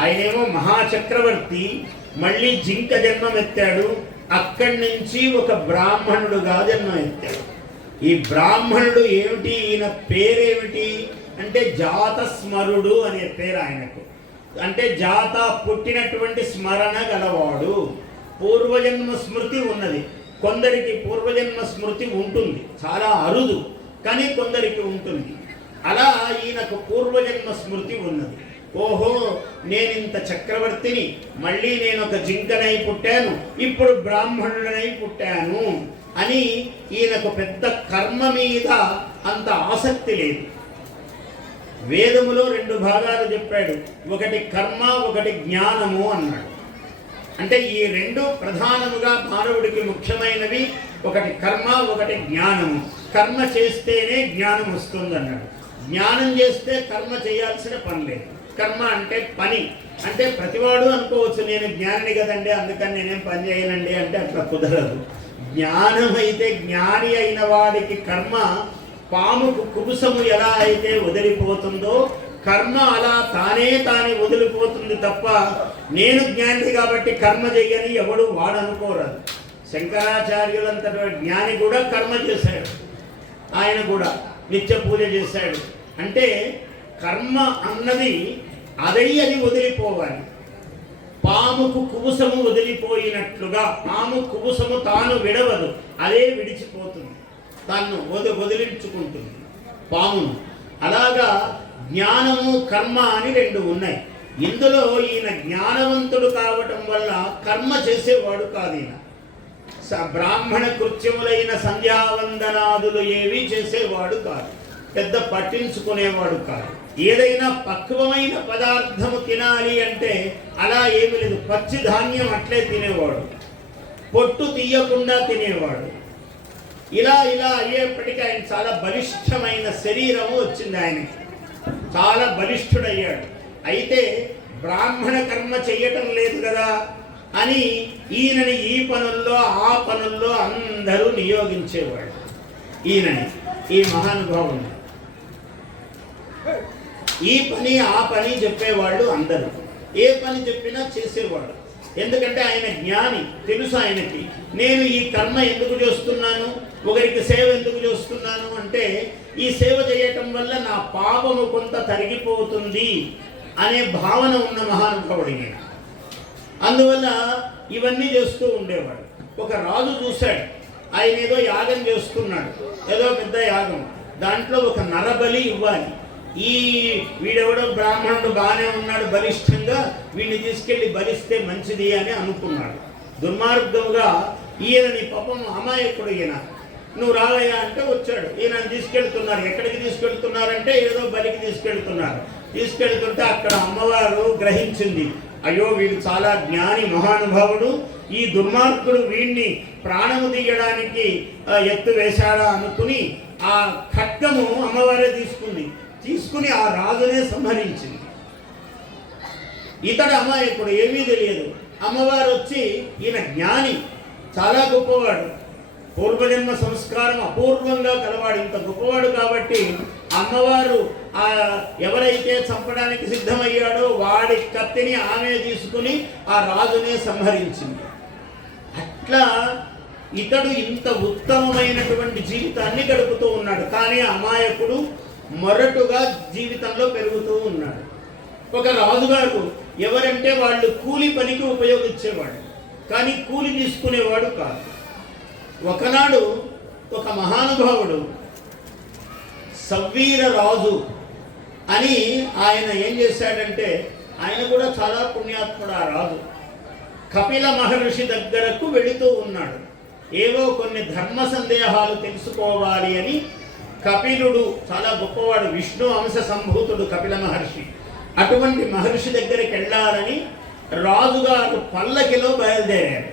ఆయనేమో మహాచక్రవర్తి మళ్ళీ జింక జన్మం ఎత్తాడు అక్కడి నుంచి ఒక బ్రాహ్మణుడుగా జన్మం ఎత్తాడు ఈ బ్రాహ్మణుడు ఏమిటి? ఈయన పేరేమిటి? అంటే జాతస్మరుడు అనే పేరు ఆయనకు. అంటే జాత పుట్టినటువంటి స్మరణ గలవాడు. పూర్వజన్మ స్మృతి ఉన్నది. కొందరికి పూర్వజన్మ స్మృతి ఉంటుంది. చాలా అరుదు కానీ కొందరికి ఉంటుంది. అలా ఈయనకు పూర్వజన్మ స్మృతి ఉన్నది. ఓహో నేను ఇంత చక్రవర్తిని మళ్ళీ నేను ఒక జింకనై పుట్టాను ఇప్పుడు బ్రాహ్మణుడనై పుట్టాను అని ఈయనకు పెద్ద కర్మ మీద అంత ఆసక్తి లేదు. వేదములో రెండు భాగాలు చెప్పాడు. ఒకటి కర్మ ఒకటి జ్ఞానము అన్నాడు. అంటే ఈ రెండు ప్రధానముగా మానవుడికి ముఖ్యమైనవి ఒకటి కర్మ ఒకటి జ్ఞానము. కర్మ చేస్తేనే జ్ఞానం వస్తుంది అన్నాడు జ్ఞానం చేస్తే కర్మ చేయాల్సిన పని లేదు. కర్మ అంటే పని. అంటే ప్రతివాడు అనుకోవచ్చు నేను జ్ఞానిని కదండి అందుకని నేనేం పని చేయనండి అంటే అట్లా కుదరదు. జ్ఞానం అయితే జ్ఞాని అయిన వాడికి కర్మ పాముకు కుబుసము ఎలా అయితే వదిలిపోతుందో కర్మ అలా తానే తానే వదిలిపోతుంది తప్ప నేను జ్ఞాని కాబట్టి కర్మ చేయని ఎవడు వాడనుకోరాదు శంకరాచార్యులంతటి జ్ఞాని కూడా కర్మ చేశాడు. ఆయన కూడా నిత్య పూజ చేశాడు. అంటే కర్మ అన్నది అదై అది వదిలిపోవాలి. పాముకు కుబుసము వదిలిపోయినట్లుగా పాము కుబుసము తాను విడవదు అదే విడిచిపోతుంది. తాను వద వదిలించుకుంటుంది పామును. అలాగా జ్ఞానము కర్మ అని రెండు ఉన్నాయి. ఇందులో ఈయన జ్ఞానవంతుడు కావటం వల్ల కర్మ చేసేవాడు కాదు ఈయన. స- బ్రాహ్మణ కృత్యములైన సంధ్యావందనాదులు ఏవి చేసేవాడు కాదు. పెద్ద పట్టించుకునేవాడు కాదు. ఏదైనా పక్వమైన పదార్థము తినాలి అంటే అలా ఏమి లేదు. పచ్చి ధాన్యం అట్లే తినేవాడు. పొట్టు తీయకుండా తినేవాడు. ఇలా ఇలా అయ్యేప్పటికీ ఆయన చాలా బలిష్టమైన శరీరము వచ్చింది ఆయనకి. చాలా బలిష్ఠుడయ్యాడు. అయితే బ్రాహ్మణ కర్మ చెయ్యటం లేదు కదా అని ఈయనని ఈ పనుల్లో ఆ పనుల్లో అందరూ నియోగించేవాడు ఈయనని ఈ మహానుభావుని. ఈ పని ఆ పని చెప్పేవాళ్ళు అందరూ. ఏ పని చెప్పినా చేసేవాడు ఎందుకంటే ఆయన జ్ఞాని తెలుసు ఆయనకి. నేను ఈ కర్మ ఎందుకు చేస్తున్నాను? ఒకరికి సేవ ఎందుకు చేస్తున్నాను అంటే ఈ సేవ చేయటం వల్ల నా పాపము కొంత తరిగిపోతుంది అనే భావన ఉన్న మహానుభావుడు నేను అందువల్ల ఇవన్నీ చేస్తూ ఉండేవాడు. ఒక రాజు చూశాడు. ఆయన ఏదో యాగం చేస్తున్నాడు. ఏదో పెద్ద యాగం. దాంట్లో ఒక నరబలి ఇవ్వాలి. ఈ వీడెవడో బ్రాహ్మణుడు బాగానే ఉన్నాడు బలిష్టంగా వీడిని తీసుకెళ్ళి బలిస్తే మంచిది అని అనుకున్నాడు. దుర్మార్గంగా ఈయనని పాపం అమాయకుడు ఈయన. నువ్వు రావయ్యా అంటే వచ్చాడు. ఈయన తీసుకెళ్తున్నారు. ఎక్కడికి తీసుకెళ్తున్నారంటే ఏదో బలికి తీసుకెళ్తున్నారు. తీసుకెళ్తుంటే అక్కడ అమ్మవారు గ్రహించింది. అయ్యో వీడు చాలా జ్ఞాని మహానుభావుడు. ఈ దుర్మార్గుడు వీడిని ప్రాణము తీయడానికి ఎత్తు వేశాడా అనుకుని ఆ ఖడ్గము అమ్మవారే తీసుకుంది. తీసుకుని ఆ రాజునే సంహరించింది. ఇతడు అమాయకుడు ఏమీ తెలియదు. అమ్మవారు వచ్చి ఈయన జ్ఞాని చాలా గొప్పవాడు. పూర్వజన్మ సంస్కారం అపూర్వంగా కలవాడు ఇంత గొప్పవాడు కాబట్టి అమ్మవారు ఆ ఎవరైతే చంపడానికి సిద్ధమయ్యాడో వాడి కత్తిని ఆమె తీసుకుని ఆ రాజునే సంహరించింది. అట్లా ఇతడు ఇంత ఉత్తమమైనటువంటి జీవితాన్ని గడుపుతూ ఉన్నాడు. కానీ అమాయకుడు మొరటుగా జీవితంలో పెరుగుతూ ఉన్నాడు. ఒక రాజుగారు ఎవరంటే వాళ్ళు కూలి పనికి ఉపయోగించేవాడు కానీ కూలి తీసుకునేవాడు కాదు. ఒకనాడు ఒక మహానుభావుడు సవ్వీర రాజు అని ఆయన ఏం చేశాడంటే ఆయన కూడా చాలా పుణ్యాత్ముడు ఆ రాజు. కపిల మహర్షి దగ్గరకు వెళుతూ ఉన్నాడు. ఏవో కొన్ని ధర్మ సందేహాలు తెలుసుకోవాలి అని కపిలుడు చాలా గొప్పవాడు. విష్ణు అంశ సంభూతుడు కపిల మహర్షి. అటువంటి మహర్షి దగ్గరికి వెళ్ళాలని రాజుగారు పల్లకిలో బయలుదేరాడు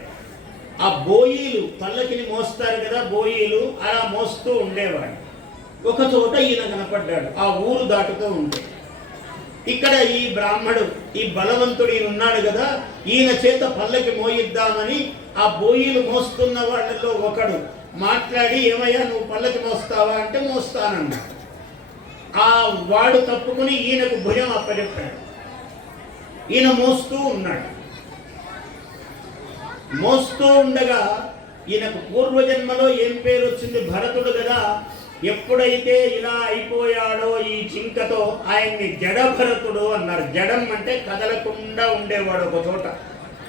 ఆ బోయిలు పల్లకిని మోస్తారు కదా బోయీలు అలా మోస్తూ ఉండేవాడు. ఒక చోట ఈయన కనపడ్డాడు ఆ ఊరు దాటుతూ ఉంటే. ఇక్కడ ఈ బ్రాహ్మడు ఈ బలవంతుడు ఈయన ఉన్నాడు కదా ఈయన చేత పల్లకి మోయిద్దామని ఆ బోయిలు మోస్తున్న వాళ్ళలో ఒకడు మాట్లాడి ఏమయ్యా నువ్వు పల్లకి మోస్తావా? అంటే మోస్తానన్నాడు ఆ వాడు తప్పుకుని ఈయనకు భుజం అప్పచెప్పాడు. ఈయన మోస్తూ ఉన్నాడు. మోస్తూ ఉండగా ఈయనకు పూర్వజన్మలో ఏం పేరు వచ్చింది? భరతుడు కదా. ఎప్పుడైతే ఇలా అయిపోయాడో ఈ జింకతో ఆయన్ని జడ భరతుడు అన్నారు. జడం అంటే కదలకుండా ఉండేవాడు ఒక చోట.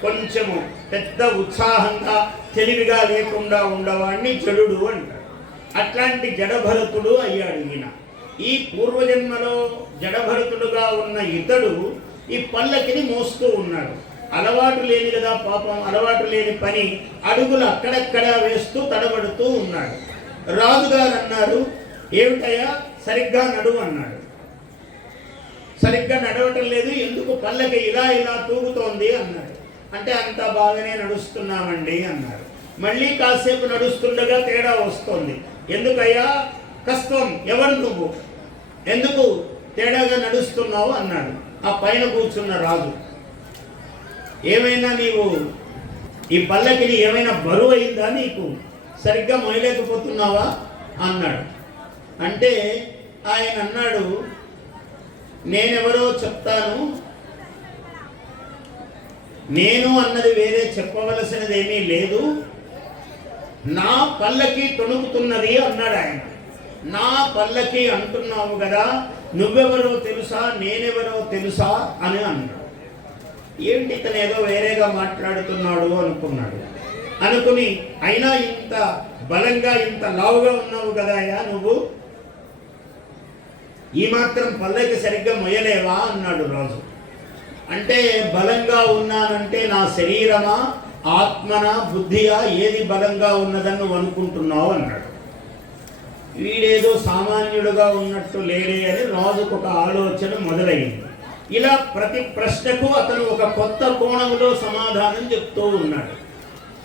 కొంచెము పెద్ద ఉత్సాహంగా తెలివిగా లేకుండా ఉండవాడిని జడుడు అంటారు అట్లాంటి జడభరతుడు అయ్యాడు ఈయన. ఈ పూర్వజన్మలో జడభరతుడుగా ఉన్న ఇతడు ఈ పల్లకిని మోస్తూ ఉన్నాడు. అలవాటు లేని కదా పాపం అలవాటు లేని పని అడుగులు అక్కడక్కడ వేస్తూ తడబడుతూ ఉన్నాడు. రాజుగారు అన్నారు ఏమిటయ్యా? సరిగ్గా నడువు అన్నాడు. సరిగ్గా నడవటం లేదు ఎందుకు పల్లకి ఇలా ఇలా తూగుతోంది? అన్నాడు. అంటే అంత బాగానే నడుస్తున్నామండి అన్నారు. మళ్ళీ కాసేపు నడుస్తుండగా తేడా వస్తోంది. ఎందుకయ్యా? కష్టం ఎవరు నువ్వు? ఎందుకు తేడాగా నడుస్తున్నావు అన్నాడు. ఆ పైన కూర్చున్న రాజు. ఏమైనా నీవు ఈ పల్లకిని ఏమైనా బరువు అయిందా నీకు? సరిగ్గా మొయలేకపోతున్నావా అన్నాడు. అంటే ఆయన అన్నాడు నేనెవరో చెప్తాను నేను అన్నది వేరే చెప్పవలసినది ఏమీ లేదు. నా పల్లకి తొణుకుతున్నది అన్నాడు ఆయన. నా పల్లకి అంటున్నావు కదా నువ్వెవరో తెలుసా నేనెవరో తెలుసా అని అన్నాడు. ఏంటి ఇతను ఏదో వేరేగా మాట్లాడుతున్నాడు అనుకున్నాడు. అనుకుని అయినా ఇంత బలంగా ఇంత లావుగా ఉన్నావు కదా నువ్వు? ఈ మాత్రం పల్లకి సరిగ్గా మొయ్యలేవా? అన్నాడు రాజు. అంటే బలంగా ఉన్నానంటే నా శరీరమా ఆత్మన బుద్ధియా ఏది బలంగా ఉన్నదని నువ్వు అనుకుంటున్నావు అన్నాడు. వీడేదో సామాన్యుడుగా ఉన్నట్టు లేడే అని రాజుకు ఒక ఆలోచన మొదలైంది. ఇలా ప్రతి ప్రశ్నకు అతను ఒక కొత్త కోణంలో సమాధానం చెప్తూ ఉన్నాడు.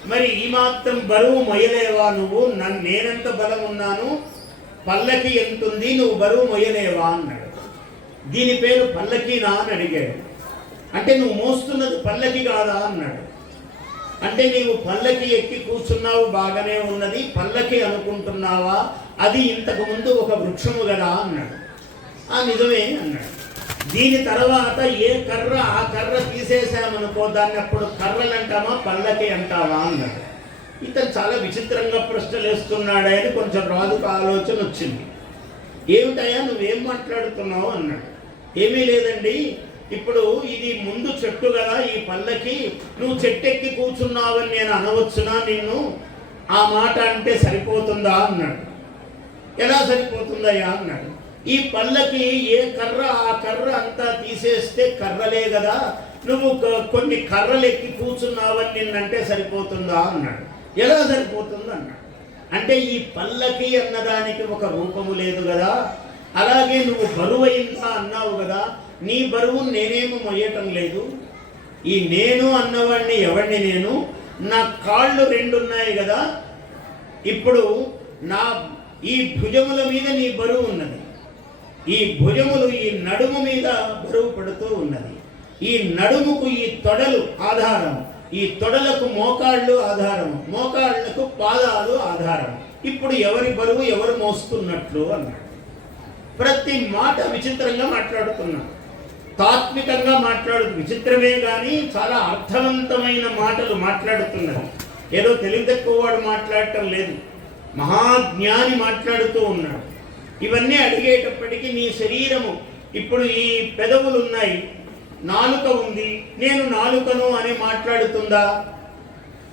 మరి ఈ మాత్రం బరువు మొయ్యలేవా నువ్వు? నన్ను నేనెంత బలం ఉన్నాను? పల్లకి ఎంతుంది? నువ్వు బరువు మొయ్యలేవా అన్నాడు. దీని పేరు పల్లకీనా అని అడిగాడు. అంటే నువ్వు మోస్తున్నది పల్లకి కాదా అన్నాడు. అంటే నీవు పల్లకి ఎక్కి కూర్చున్నావు బాగానే ఉన్నది పల్లకి అనుకుంటున్నావా? అది ఇంతకు ముందు ఒక వృక్షము కదా అన్నాడు. ఆ నిజమే అన్నాడు. దీని తర్వాత ఏ కర్ర ఆ కర్ర తీసేసామనుకో దాన్ని అప్పుడు కర్రలు అంటామా పల్లకి అంటావా అన్నాడు. ఇతను చాలా విచిత్రంగా ప్రశ్నలు వేస్తున్నాడని అని కొంచెం రాజుకు ఆలోచన వచ్చింది. ఏమిటయ్యా నువ్వేం మాట్లాడుతున్నావు అన్నాడు. ఏమీ లేదండి ఇప్పుడు ఇది ముందు చెట్టు కదా ఈ పల్లకి నువ్వు చెట్టెక్కి కూర్చున్నావని నేను అనవచ్చునా నిన్ను? ఆ మాట అంటే సరిపోతుందా అన్నాడు. ఎలా సరిపోతుందయ్యా అన్నాడు. ఈ పల్లకి ఏ కర్ర ఆ కర్ర అంతా తీసేస్తే కర్రలే కదా నువ్వు కొన్ని కర్రలు ఎక్కి కూర్చున్నావని నిన్నంటే సరిపోతుందా అన్నాడు. ఎలా సరిపోతుంది అన్నాడు. అంటే ఈ పల్లకి అన్నదానికి ఒక రూపము లేదు కదా అలాగే నువ్వు బరువైందా అన్నావు కదా నీ బరువు నేనేమో మొయ్యటం లేదు. ఈ నేను అన్నవాడిని ఎవడిని నేను? నా కాళ్ళు రెండు ఉన్నాయి కదా ఇప్పుడు నా ఈ భుజముల మీద నీ బరువు ఉన్నది. ఈ భుజములు ఈ నడుము మీద బరువు పడుతూ ఉన్నది. ఈ నడుముకు ఈ తొడలు ఆధారం. ఈ తొడలకు మోకాళ్ళు ఆధారం. మోకాళ్ళకు పాదాలు ఆధారం. ఇప్పుడు ఎవరి బరువు ఎవరు మోస్తున్నట్లు అన్నాడు. ప్రతి మాట విచిత్రంగా మాట్లాడుతున్నాడు. తాత్వికంగా మాట్లాడు విచిత్రమే కానీ చాలా అర్థవంతమైన మాటలు మాట్లాడుతున్నారు. ఏదో తెలివితక్కువవాడు మాట్లాడటం లేదు. మహాజ్ఞాని మాట్లాడుతూ ఉన్నాడు. ఇవన్నీ అడిగేటప్పటికీ నీ శరీరము ఇప్పుడు ఈ పెదవులు ఉన్నాయి నాలుక ఉంది. నేను నాలుకను అని మాట్లాడుతుందా?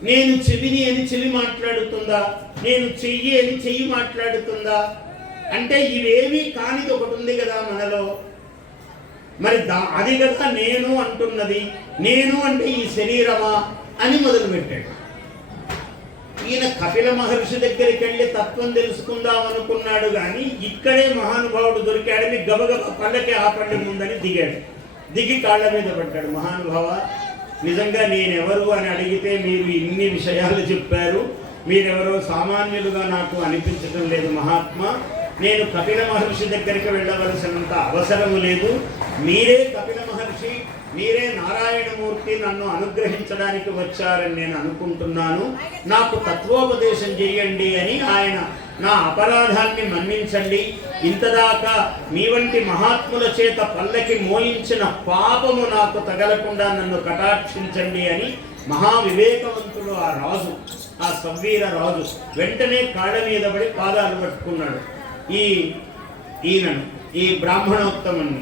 నేను చెవిని అని చెవి మాట్లాడుతుందా? నేను చెయ్యి అని చెయ్యి మాట్లాడుతుందా? అంటే ఇవేమీ కానిది ఒకటి ఉంది కదా మనలో. మరి దా అది కదా నేను అంటున్నది నేను అంటే ఈ శరీరమా అని మొదలుపెట్టాడు. ఈయన కపిల మహర్షి దగ్గరికి వెళ్ళి తత్వం తెలుసుకుందాం అనుకున్నాడు కానీ ఇక్కడే మహానుభావుడు దొరికాడని గబగబ పళ్ళకి ఆపండి ముందని దిగాడు. దిగి కాళ్ళ మీద పడ్డాడు. మహానుభావ నిజంగా నేనెవరు అని అడిగితే మీరు ఇన్ని విషయాలు చెప్పారు. మీరెవరో సామాన్యులుగా నాకు అనిపించడం లేదు మహాత్మా. నేను కపిల మహర్షి దగ్గరికి వెళ్ళవలసినంత అవసరం లేదు. మీరే కపిల మహర్షి మీరే నారాయణమూర్తి నన్ను అనుగ్రహించడానికి వచ్చారని నేను అనుకుంటున్నాను. నాకు తత్వోపదేశం చేయండి అని ఆయన నా అపరాధాన్ని మన్నించండి. ఇంతదాకా మీ వంటి మహాత్ముల చేత పల్లకి మోయించిన పాపము నాకు తగలకుండా నన్ను కటాక్షించండి అని మహా వివేకవంతుడు ఆ రాజు ఆ సవ్వీర రాజు వెంటనే కాళ్ళ మీద పడి పాదాలు పట్టుకున్నాడు. ఈ ఈయనను ఈ బ్రాహ్మణోత్తముని